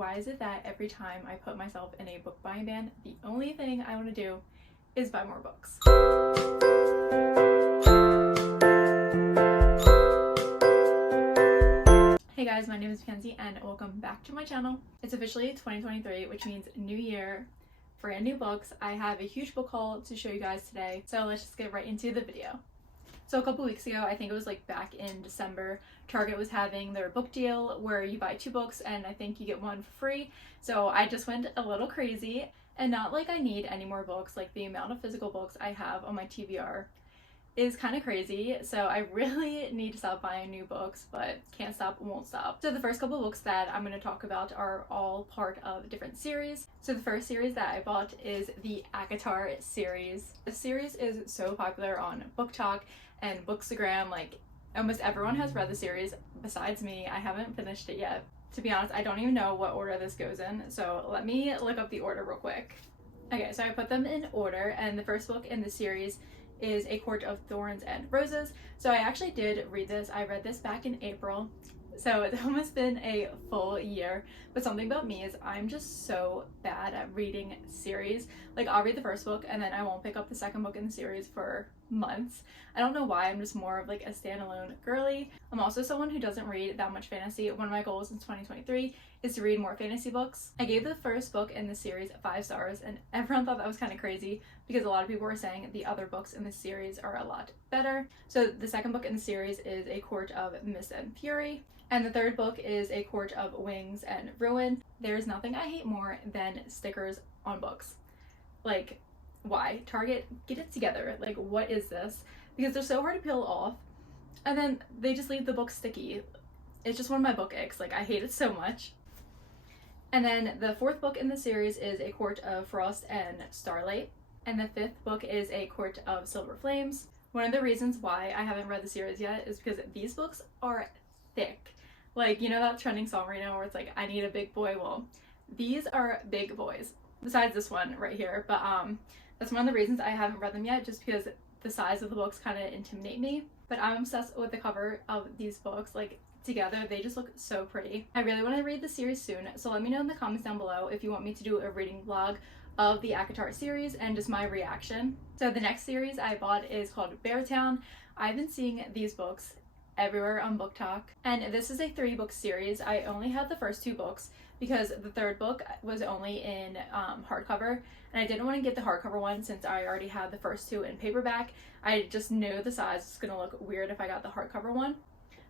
why is it that every time I put myself in a book buying ban, the only thing I want to do is buy more books? Hey guys, my name is Pansy and welcome back to my channel. It's officially 2023, which means new year, brand new books. I have a huge book haul to show you guys today, so let's just get right into the video. So a couple weeks ago, I think it was like back in December, Target was having their book deal where you buy 2 books and I think you get 1 for free. So I just went a little crazy, and not like I need any more books, like the amount of physical books I have on my TBR is kind of crazy, so I really need to stop buying new books, but can't stop, won't stop. So the first couple books that I'm going to talk about are all part of different series. So the first series that I bought is the ACOTAR series. The series is so popular on BookTok and Bookstagram. Like, almost everyone has read the series besides me. I haven't finished it yet. To be honest, I don't even know what order this goes in, so let me look up the order real quick. Okay, so I put them in order, and the first book in the series is A Court of Thorns and Roses. So I actually did read this. I read this back in April, so it's almost been a full year. But something about me is I'm just so bad at reading series. Like, I'll read the first book and then I won't pick up the second book in the series for months. I don't know why, I'm just more of like a standalone girly. I'm also someone who doesn't read that much fantasy. One of my goals in 2023 is to read more fantasy books. I gave the first book in the series 5 stars, and everyone thought that was kind of crazy because a lot of people were saying the other books in the series are a lot better. So the second book in the series is A Court of Mist and Fury, and the third book is A Court of Wings and Ruin. There's nothing I hate more than stickers on books. Like, why? Target, get it together. Like, what is this? Because they're so hard to peel off, and then they just leave the book sticky. It's just one of my book icks. Like, I hate it so much. And then the fourth book in the series is A Court of Frost and Starlight, and the fifth book is A Court of Silver Flames. One of the reasons why I haven't read the series yet is because these books are thick. Like, you know that trending song right now where it's like, I need a big boy? Well, these are big boys. Besides this one right here, but that's one of the reasons I haven't read them yet, just because the size of the books kind of intimidate me. But I'm obsessed with the cover of these books. Like, together they just look so pretty. I really want to read the series soon, so let me know in the comments down below if you want me to do a reading vlog of the ACOTAR series and just my reaction. So the next series I bought is called Beartown. I've been seeing these books everywhere on BookTok, and this is a 3-book series. I only had the first 2 books because the third book was only in hardcover, and I didn't want to get the hardcover one since I already had the first 2 in paperback. I just knew the size was going to look weird if I got the hardcover one.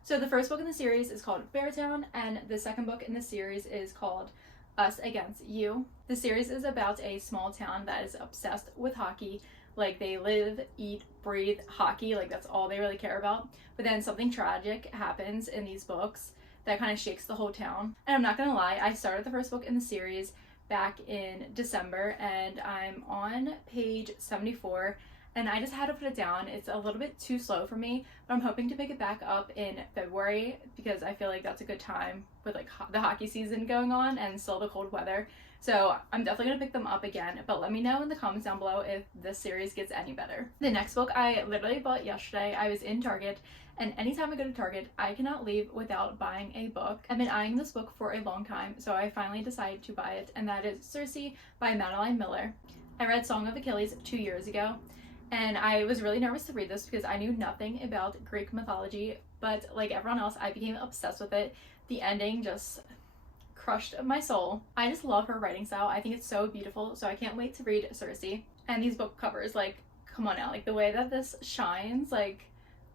So the first book in the series is called Beartown, and the second book in the series is called Us Against You. The series is about a small town that is obsessed with hockey. Like, they live, eat, breathe hockey. Like, that's all they really care about. But then something tragic happens in these books that kind of shakes the whole town. And I'm not gonna lie, I started the first book in the series back in December, and I'm on page 74. And I just had to put it down. It's a little bit too slow for me, but I'm hoping to pick it back up in February because I feel like that's a good time with like the hockey season going on and still the cold weather. So I'm definitely gonna pick them up again, but let me know in the comments down below if this series gets any better. The next book I literally bought yesterday. I was in Target, and anytime I go to Target, I cannot leave without buying a book. I've been eyeing this book for a long time, so I finally decided to buy it, and that is Cersei by Madeline Miller. I read Song of Achilles 2 years ago, and I was really nervous to read this because I knew nothing about Greek mythology, but like everyone else, I became obsessed with it. The ending just crushed my soul. I just love her writing style. I think it's so beautiful, so I can't wait to read Cersei. And these book covers, like, come on now, like the way that this shines, like,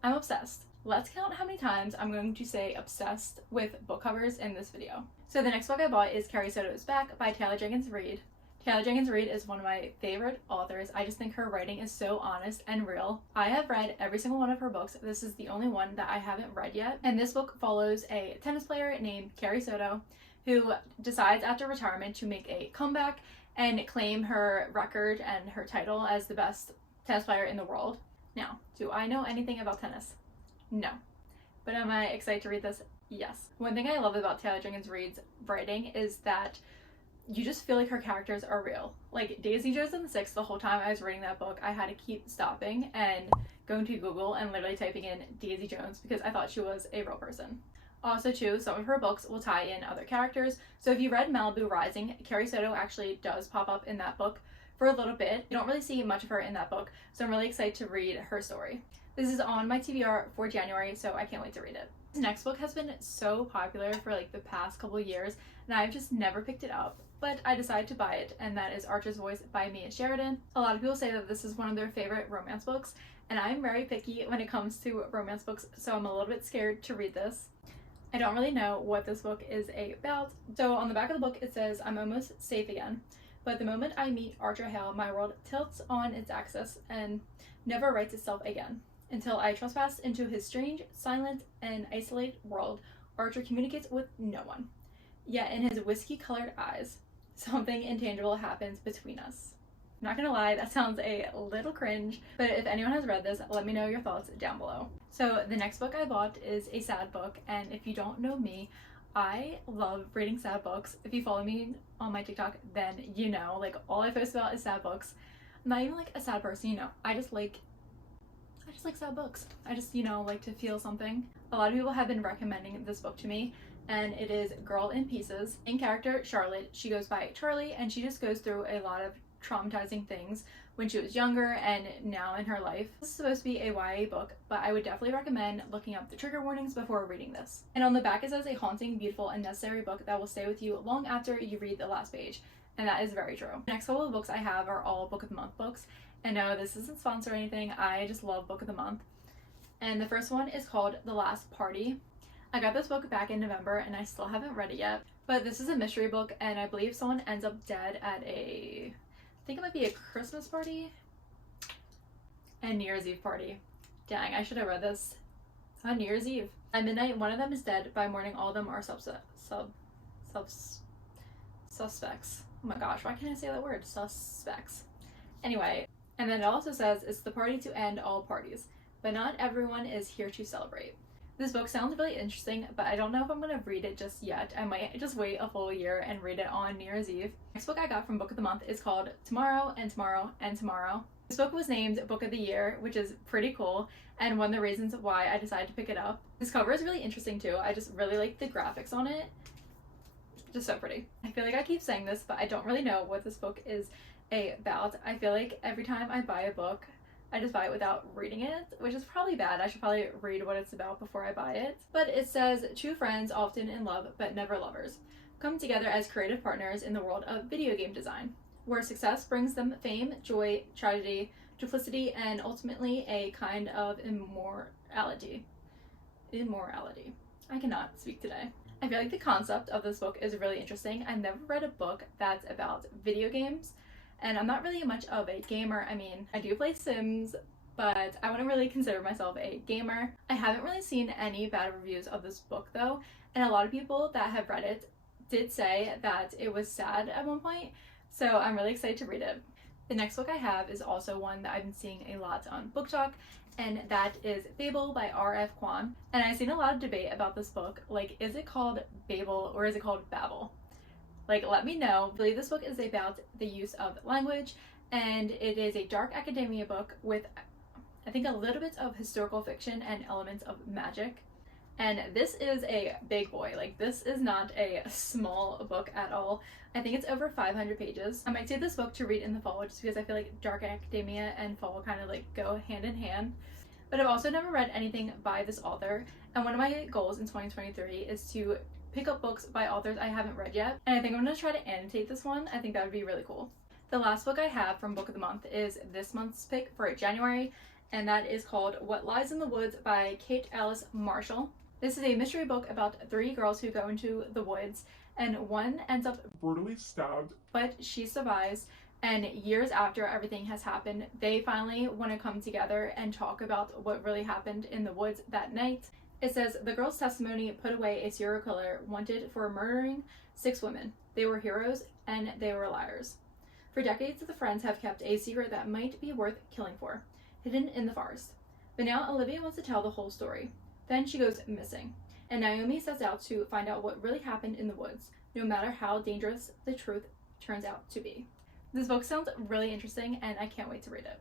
I'm obsessed. Let's count how many times I'm going to say obsessed with book covers in this video. So the next book I bought is Carrie Soto's Back by Taylor Jenkins Reid. Taylor Jenkins Reid is one of my favorite authors. I just think her writing is so honest and real. I have read every single one of her books. This is the only one that I haven't read yet. And this book follows a tennis player named Carrie Soto who decides after retirement to make a comeback and claim her record and her title as the best tennis player in the world. Now, do I know anything about tennis? No. But am I excited to read this? Yes. One thing I love about Taylor Jenkins Reid's writing is that you just feel like her characters are real. Like Daisy Jones and the Six, the whole time I was reading that book, I had to keep stopping and going to Google and literally typing in Daisy Jones because I thought she was a real person. Also too, some of her books will tie in other characters. So if you read Malibu Rising, Carrie Soto actually does pop up in that book for a little bit. You don't really see much of her in that book, so I'm really excited to read her story. This is on my TBR for January, so I can't wait to read it. This next book has been so popular for like the past couple of years, and I've just never picked it up, but I decided to buy it, and that is Archer's Voice by Mia Sheridan. A lot of people say that this is one of their favorite romance books, and I'm very picky when it comes to romance books, so I'm a little bit scared to read this. I don't really know what this book is about. So on the back of the book it says, "I'm almost safe again, but the moment I meet Archer Hale, my world tilts on its axis and never rights itself again. Until I trespass into his strange, silent, and isolated world, Archer communicates with no one. Yet in his whiskey-colored eyes, something intangible happens between us." I'm not gonna lie, that sounds a little cringe, but if anyone has read this, let me know your thoughts down below. So the next book I bought is a sad book, and if you don't know me, I love reading sad books. If you follow me on my TikTok, then you know, like, all I post about is sad books. I'm not even like a sad person, you know. I just like sad books. I just, you know, like to feel something. A lot of people have been recommending this book to me, and it is Girl in Pieces. Main character, Charlotte, she goes by Charlie, and she just goes through a lot of traumatizing things when she was younger and now in her life. This is supposed to be a YA book, but I would definitely recommend looking up the trigger warnings before reading this. And on the back it says, "A haunting, beautiful, and necessary book that will stay with you long after you read the last page." And that is very true. The next couple of books I have are all Book of the Month books. And no, this isn't sponsored or anything. I just love Book of the Month. And the first one is called The Last Party. I got this book back in November and I still haven't read it yet. But this is a mystery book, and I believe someone ends up dead at I think it might be a Christmas party and New Year's Eve party. Dang, I should have read this on New Year's Eve. At midnight, one of them is dead. By morning, all of them are suspects. Oh my gosh, why can't I say that word? Suspects. Anyway, and then it also says, "It's the party to end all parties, but not everyone is here to celebrate." This book sounds really interesting, but I don't know if I'm going to read it just yet. I might just wait a full year and read it on New Year's Eve. Next book I got from Book of the Month is called Tomorrow and Tomorrow and Tomorrow. This book was named Book of the Year, which is pretty cool, and one of the reasons why I decided to pick it up. This cover is really interesting too. I just really like the graphics on it. Just so pretty. I feel like I keep saying this, but I don't really know what this book is about. I feel like every time I buy a book, I just buy it without reading it, which is probably bad. I should probably read what it's about before I buy it. But it says, "Two friends, often in love but never lovers, come together as creative partners in the world of video game design, where success brings them fame, joy, tragedy, duplicity, and ultimately a kind of immorality. I cannot speak today. I feel like the concept of this book is really interesting. I've never read a book that's about video games, and I'm not really much of a gamer. I mean, I do play Sims, but I wouldn't really consider myself a gamer. I haven't really seen any bad reviews of this book though, and a lot of people that have read it did say that it was sad at one point, so I'm really excited to read it. The next book I have is also one that I've been seeing a lot on BookTok, and that is Fable by Rf Quan. And I've seen a lot of debate about this book, like, is it called Babel or is it called Babel? Like, let me know. I believe this book is about the use of language, and it is a dark academia book with, I think, a little bit of historical fiction and elements of magic. And this is a big boy. Like, this is not a small book at all. I think it's over 500 pages. I might save this book to read in the fall just because I feel like dark academia and fall kind of like go hand in hand. But I've also never read anything by this author, and one of my goals in 2023 is to pick up books by authors I haven't read yet, and I think I'm going to try to annotate this one. I think that would be really cool. The last book I have from Book of the Month is this month's pick for January, and that is called What Lies in the Woods by Kate Alice Marshall. This is a mystery book about 3 girls who go into the woods, and one ends up brutally stabbed, but she survives, and years after everything has happened, they finally want to come together and talk about what really happened in the woods that night. It says, the girls' testimony put away a serial killer wanted for murdering 6 women. They were heroes and they were liars. For decades, the friends have kept a secret that might be worth killing for, hidden in the forest. But now Olivia wants to tell the whole story. Then she goes missing, and Naomi sets out to find out what really happened in the woods, no matter how dangerous the truth turns out to be. This book sounds really interesting, and I can't wait to read it.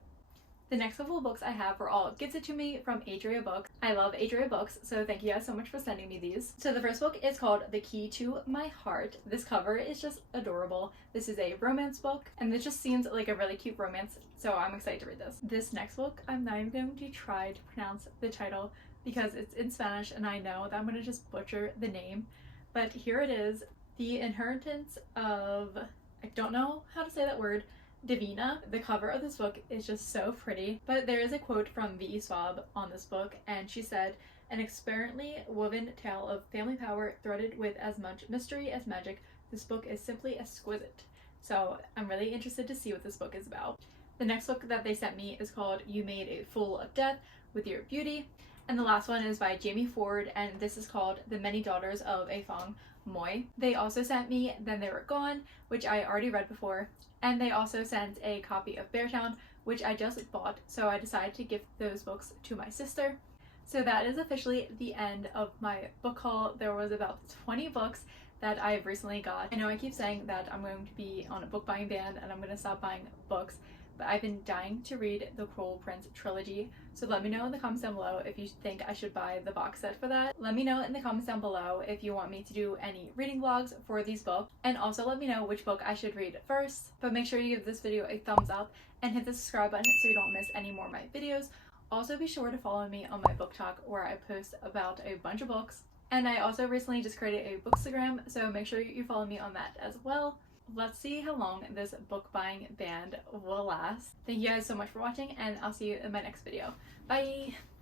The next couple of books I have were all gifted to me from Adria Books. I love Adria Books, so thank you guys so much for sending me these. So the first book is called The Key to My Heart. This cover is just adorable. This is a romance book, and this just seems like a really cute romance, so I'm excited to read this. This next book, I'm not even going to try to pronounce the title because it's in Spanish, and I know that I'm going to just butcher the name, but here it is. The Inheritance of, I don't know how to say that word, Divina. The cover of this book is just so pretty, but there is a quote from V.E. Schwab on this book, and she said, "An expertly woven tale of family power threaded with as much mystery as magic. This book is simply exquisite." So I'm really interested to see what this book is about. The next book that they sent me is called You Made a Fool of Death with Your Beauty, and the last one is by Jamie Ford, and this is called The Many Daughters of a Fong Moy. They also sent me Then They Were Gone, which I already read before, and they also sent a copy of Beartown, which I just bought, so I decided to gift those books to my sister. So that is officially the end of my book haul. There was about 20 books that I've recently got. I know I keep saying that I'm going to be on a book buying ban and I'm going to stop buying books, but I've been dying to read the Cruel Prince trilogy, so let me know in the comments down below if you think I should buy the box set for that. Let me know in the comments down below if you want me to do any reading vlogs for these books, and also let me know which book I should read first. But make sure you give this video a thumbs up and hit the subscribe button so you don't miss any more of my videos. Also be sure to follow me on my BookTok, where I post about a bunch of books, and I also recently just created a Bookstagram, so make sure you follow me on that as well. Let's see how long this book buying ban will last. Thank you guys so much for watching, and I'll see you in my next video. Bye!